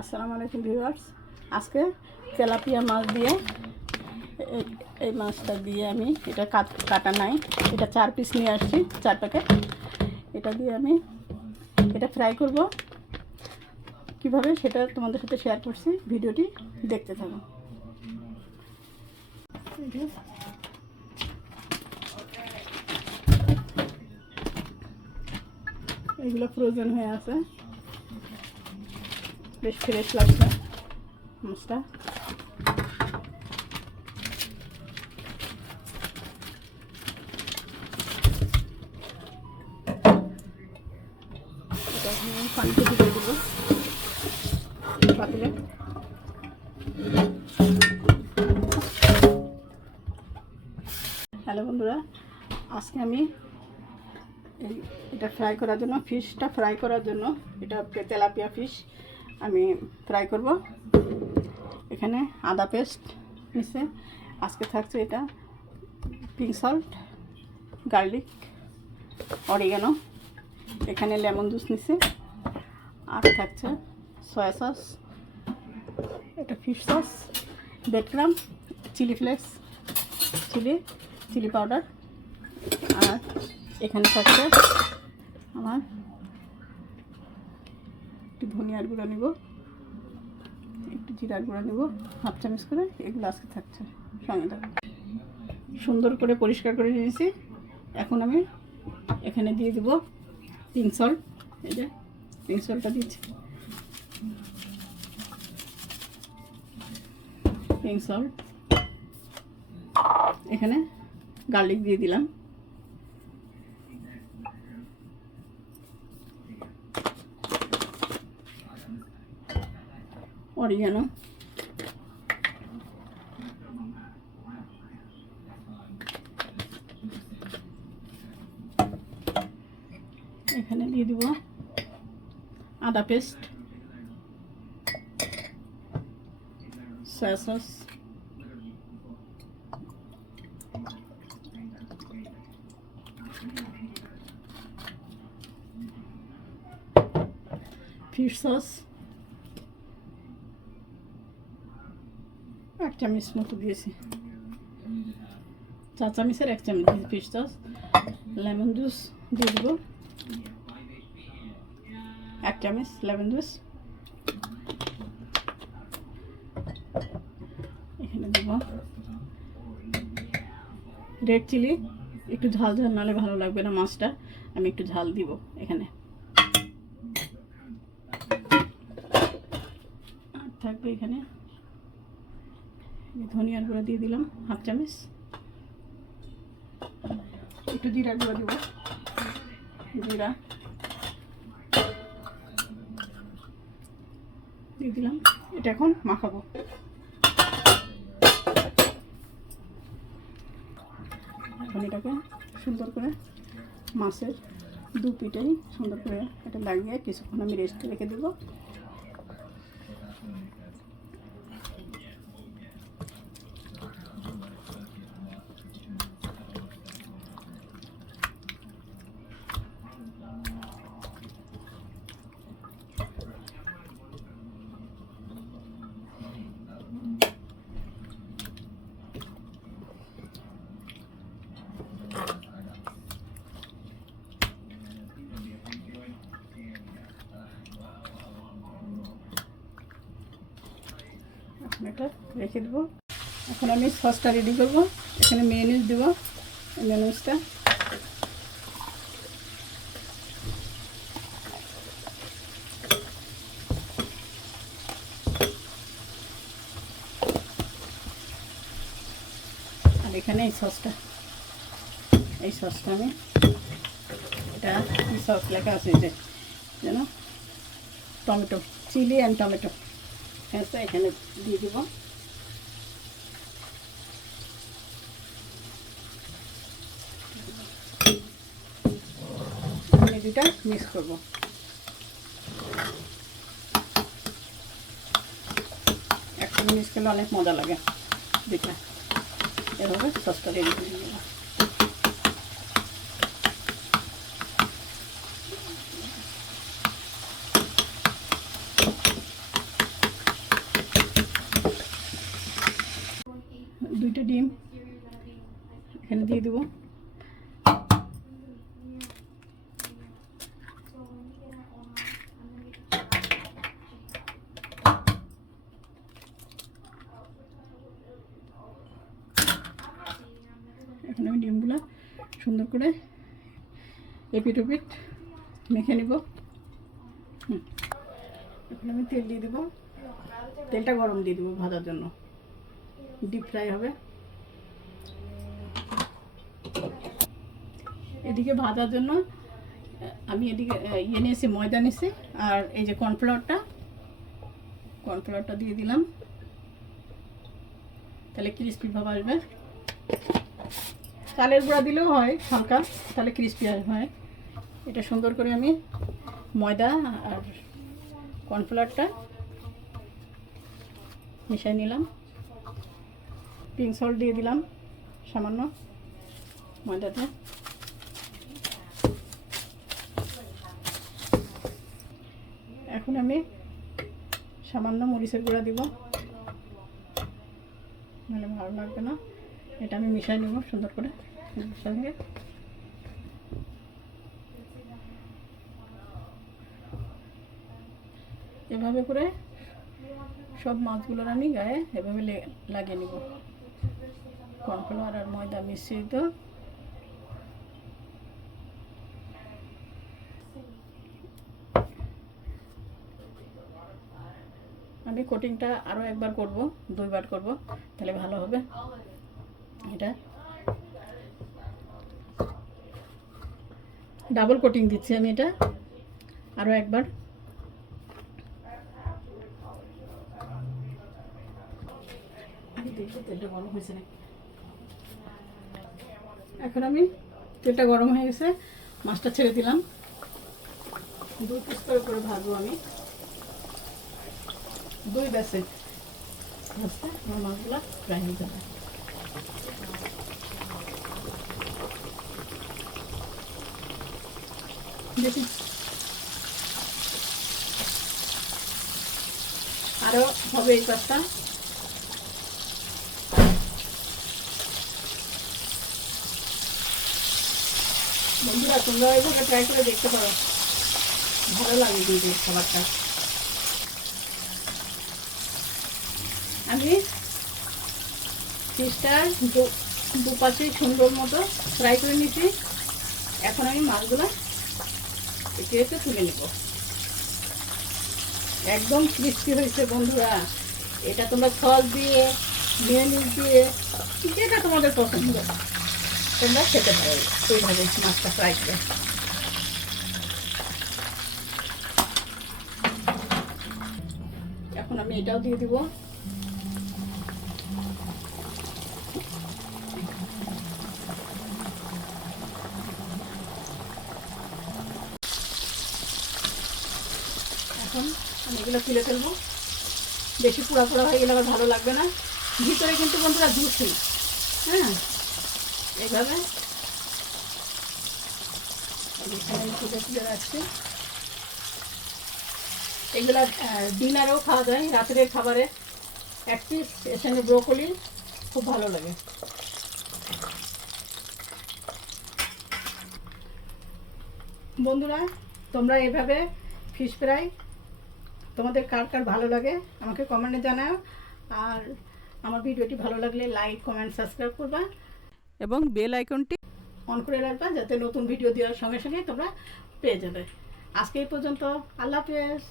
আসসালামু আলাইকুম ভিউয়ার্স। আজকে তেলাপিয়া মাছ দিয়ে এই মাছটা দিয়ে আমি এটা কাটা নাই, এটা 4 পিস নিয়ে আসছি, 4 প্যাকেট। এটা দিয়ে আমি এটা ফ্রাই করব কিভাবে সেটা তোমাদের সাথে শেয়ার করছি। ভিডিওটি দেখতে থাকো। এগুলো ফ্রোজেন হয়ে আছে, বেশ ফ্রেশ লাগছে মাছটা। পানিতে দিয়ে দেবো পাতিলে। হ্যালো বন্ধুরা, আজকে আমি এটা ফ্রাই করার জন্য, ফিশটা ফ্রাই করার জন্য, এটা তেলাপিয়া ফিশ আমি ফ্রাই করব। এখানে আদা পেস্ট নিচ্ছে, আজকে থাকছে এটা পিঙ্ক সল্ট, গার্লিক, অরিগানো, এখানে লেমন জুস নিচ্ছে, আর থাকছে সয়া সস, এটা fish sauce, breadcrumb, chilli flakes, chilli powder, আর এখানে থাকছে আমার একটু ধনিয়ার গুঁড়া নেব, একটু জিরার গুঁড়া নেব, 1/2 চামচ করে। এগুলো আজকে থাকছে, সঙ্গে থাকবে। সুন্দর করে পরিষ্কার করে নিয়েছি। এখন আমি এখানে দিয়ে দেব পিঙ্ক সল্ট। এই যে পিঙ্ক সল্টটা দিচ্ছি, পিঙ্ক সল্ট। এখানে গার্লিক দিয়ে দিলাম, অরিগানো, এখানে দিয়ে দিব আদা paste, soya sauce, fish sauce 1 চামচ মতো দিয়েছি, 4 চামচের 1 চামচ দিয়েছি ফিশ সস। লেমন জুস দিয়ে দেবো 1 চামচ লেমন জুস। এখানে দেব রেড চিলি, একটু ঝাল ঝাল নালে ভালো লাগবে না মাছটা, আমি একটু ঝাল দিব এখানে। আর থাকবে এখানে ধনিয়ার গুঁড়া দিয়ে দিলাম 1/2 চামচ, একটু জিরার গুঁড়া দেবো, জিরা দিয়ে দিলাম। এটা এখন মাখাবো। এখন এটাকে সুন্দর করে মাছের 2 পিঠেই সুন্দর করে এটা লাগিয়ে কিছুক্ষণ আমি রেস্টে রেখে দেবো। এটা রেখে দেবো। এখন আমি সসটা রেডি করবো। এখানে মেয়োনিজ দেবো, মেয়োনিজটা আর এখানে এই সসটা আমি এটা কি সস লেখা আছে যে যেন টমেটো, চিলি অ্যান্ড টমেটো, এখানে দিয়ে দেবো। আমি দুটা মিক্স করবো। একসাথে মিক্স করলে অনেক মজা লাগে। দুটা এভাবে সসটা রেডি করে নেব। 2টা ডিম এখানে দিয়ে দেবো। এখন আমি ডিমগুলো সুন্দর করে এপিট ওপিট মেখে নিব। এখন আমি তেল দিয়ে দেবো, তেলটা গরম দিয়ে দেবো ভাজার জন্য, ডিপ ফ্রাই হবে। এদিকে ভাজার জন্য আমি এদিকে ইয়ে নিয়েছি, ময়দা নিয়েছি, আর এই যে কর্নফ্লাওয়ারটা দিয়ে দিলাম, তাহলে ক্রিস্পি ভাব আসবে। চালের গুঁড়া দিলেও হয় হালকা, তাহলে ক্রিস্পি হয়। এটা সুন্দর করে আমি ময়দা আর কর্নফ্লাওয়ারটা মিশিয়ে নিলাম। পিঙ্ক সল্ট দিয়ে দিলাম সামান্য ময়দাতে। এখন আমি সামান্য মরিচের গুঁড়া দিব, নাহলে ভালো লাগবে না। এটা আমি মিশিয়ে নেব সুন্দর করে সঙ্গে। এভাবে করে সব মাছগুলোর আমি গায়ে এভাবে লাগিয়ে নিব, কর্নফ্লাওয়ার আর ময়দা মিশ্রিত। আমি কোটিংটা আরও একবার করব, 2বার করব, তাহলে ভালো হবে। এটা ডাবল কোটিং দিচ্ছি আমি, এটা আরও একবার। তেলটা গরম হয়েছে না, এখন আমি তেলটা গরম হয়ে গেছে, মাছটা ছেড়ে দিলাম। 2 পিস করে ভাজবো আমি, 2 ব্যাচে ভাজতে আমার মাছগুলো ফ্রাই হয়ে যাবে। দেখি আরও হবে এই পাশটা। বন্ধুরা তোমরা এইভাবে ট্রাই করে দেখতে পারো, ভালো লাগে কিন্তু খাবারটা। আমি ফিশটার দুপাশে সুন্দর মতো ফ্রাই করে নিচ্ছি। এখন আমি মাছগুলো একটু তুলে নেব। একদম ক্রিস্পি হয়েছে বন্ধুরা। এটা তোমরা সস দিয়ে, মেয়োনিজ দিয়ে, যেটা তোমাদের পছন্দ তোমরা খেতে পারো ওইভাবে মাছটা ফ্রাই করে। এখন আমি এটাও দিয়ে দিব। এখন আমি এগুলো তুলে ফেলবো, বেশি পোড়া পোড়া হয়ে গেলে আবার ভালো লাগবে না। ভিতরে কিন্তু বন্ধুরা জুসি, হ্যাঁ এইভাবে তুলে তুলে রাখছি। এগুলা ডিনারেও খাওয়া যায়, রাতের খাবারে এক পিস এর সঙ্গে ব্রোকলি খুব ভালো লাগে। বন্ধুরা তোমরা এভাবে ফিশ ফ্রাই তোমাদের কার কার ভালো লাগে আমাকে কমেন্টে জানাও। আর আমার ভিডিওটি ভালো লাগলে লাইক, কমেন্ট, সাবস্ক্রাইব করবা এবং বেল আইকনটি অন করে রাখবা, যাতে নতুন ভিডিও দেওয়ার সঙ্গে সঙ্গে তোমরা পেয়ে যাবে। আজকে এই পর্যন্ত, আল্লাহ হাফেজ।